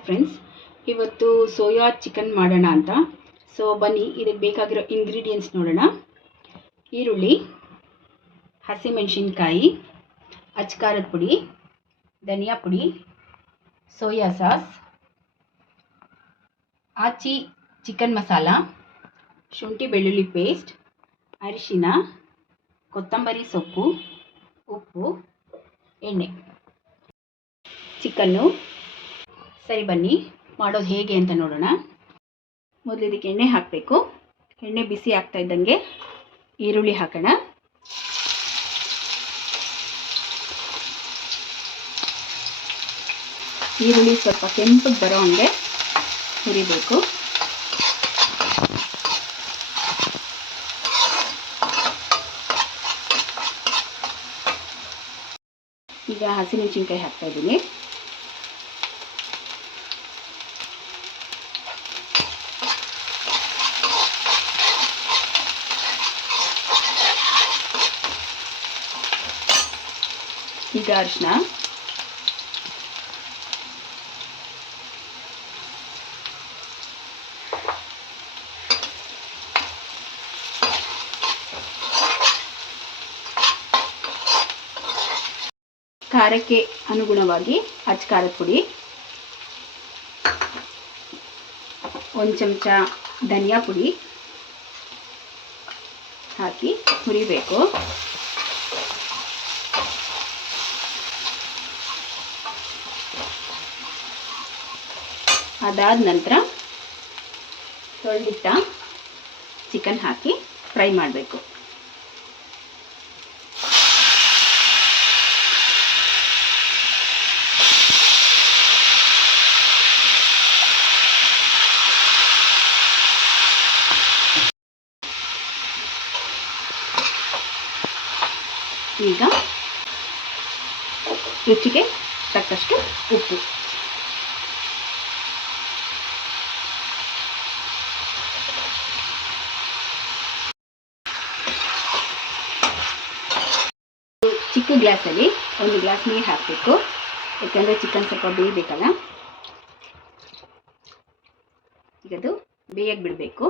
Hi friends, ಇವತ್ತು soya chicken ಮಾಡೋಣ ಅಂತ. ಸೊ ಬನ್ನಿ, ಇದಕ್ಕೆ ಬೇಕಾಗಿರೋ ಇಂಗ್ರೀಡಿಯೆಂಟ್ಸ್ ನೋಡೋಣ. ಈರುಳ್ಳಿ, ಹಸಿಮೆಣಸಿನ್ಕಾಯಿ, ಅಚ್ಕಾರದ ಪುಡಿ, ಧನಿಯಾ ಪುಡಿ, ಸೋಯಾ ಸಾಸ್, ಆಚಿ ಚಿಕನ್ ಮಸಾಲ, ಶುಂಠಿ ಬೆಳ್ಳುಳ್ಳಿ ಪೇಸ್ಟ್, ಅರಿಶಿನ, ಕೊತ್ತಂಬರಿ ಸೊಪ್ಪು, ಉಪ್ಪು, ಎಣ್ಣೆ, ಚಿಕನ್ನು. ಸರಿ ಬನ್ನಿ ಮಾಡೋದು ಹೇಗೆ ಅಂತ ನೋಡೋಣ. ಮೊದಲು ಇದಕ್ಕೆ ಎಣ್ಣೆ ಹಾಕಬೇಕು. ಎಣ್ಣೆ ಬಿಸಿ ಆಗ್ತಾ ಇದ್ದಂಗೆ ಈರುಳ್ಳಿ ಹಾಕೋಣ. ಈರುಳ್ಳಿ ಸ್ವಲ್ಪ ಕೆಂಪಗೆ ಬರೋ ಹಂಗೆ ಹುರಿಬೇಕು. ಈಗ ಹಸಿಮೆಣಸಿನ್ಕಾಯಿ ಹಾಕ್ತಾ ಇದ್ದೀನಿ. ಈಗ ಅರಿಶಿನ, ಖಾರಕ್ಕೆ ಅನುಗುಣವಾಗಿ ಅಚ್ಕಾರದ ಪುಡಿ, 1 ಚಮಚ ಧನಿಯಾ ಪುಡಿ ಹಾಕಿ ಹುರಿಬೇಕು. ಅದಾದ ನಂತರ ತೊಳೆದಿಟ್ಟ ಚಿಕನ್ ಹಾಕಿ ಫ್ರೈ ಮಾಡಬೇಕು. ಈಗ ರುಚಿಗೆ ತಕ್ಕಷ್ಟು ಉಪ್ಪು, ಚಿಕ್ಕ ಗ್ಲಾಸಲ್ಲಿ 1 ಗ್ಲಾಸ್ ನೀರು ಹಾಕಬೇಕು. ಯಾಕಂದರೆ ಚಿಕನ್ ಸ್ವಲ್ಪ ಬೇಯಬೇಕಲ್ಲ. ಈಗ ಅದು ಬೇಯಕ್ಕೆ ಬಿಡಬೇಕು.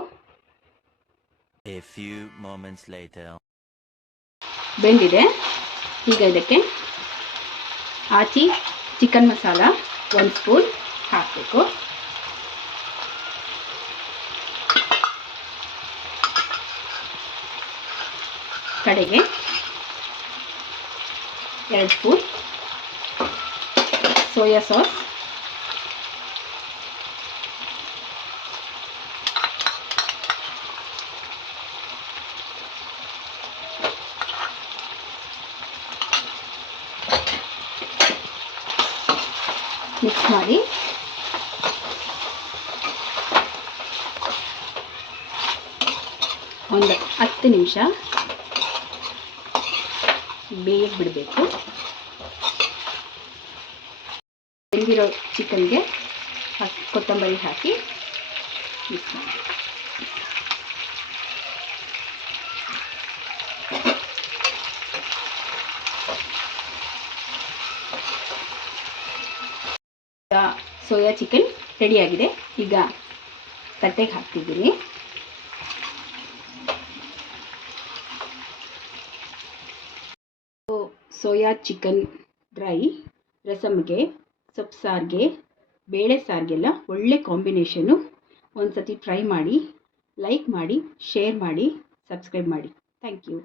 ಬೆಂದಿದೆ. ಈಗ ಇದಕ್ಕೆ ಆಚಿ ಚಿಕನ್ ಮಸಾಲ 1 ಸ್ಪೂನ್ ಹಾಕಬೇಕು. ಕಡೆಗೆ 2 ಸ್ಪೂನ್ ಸೋಯಾ ಸಾಸ್, ಮಿಕ್ಸ್ ಮಾಡಿ ಒಂದು 10 ನಿಮಿಷ ಬೇಯಕ್ಕೆ ಬಿಡಬೇಕು. ಬೆಂದಿರೋ ಚಿಕನ್ಗೆ ಕೊತ್ತಂಬರಿ ಹಾಕಿ ಮಿಕ್ಸ್ ಮಾಡಿ. ಸೋಯಾ ಚಿಕನ್ ರೆಡಿಯಾಗಿದೆ. ಈಗ ತಟ್ಟೆಗೆ ಹಾಕ್ತಿದ್ದೀನಿ. ಸೋಯಾ ಚಿಕನ್ ಡ್ರೈ ರಸಮ್ಗೆ, ಸೊಪ್ಪು ಸಾರಿಗೆ, ಬೇಳೆ ಸಾರಿಗೆಲ್ಲ ಒಳ್ಳೆ ಕಾಂಬಿನೇಷನು. ಒಂದು ಸತಿ ಟ್ರೈ ಮಾಡಿ, ಲೈಕ್ ಮಾಡಿ, ಶೇರ್ ಮಾಡಿ, ಸಬ್ಸ್ಕ್ರೈಬ್ ಮಾಡಿ. Thank you.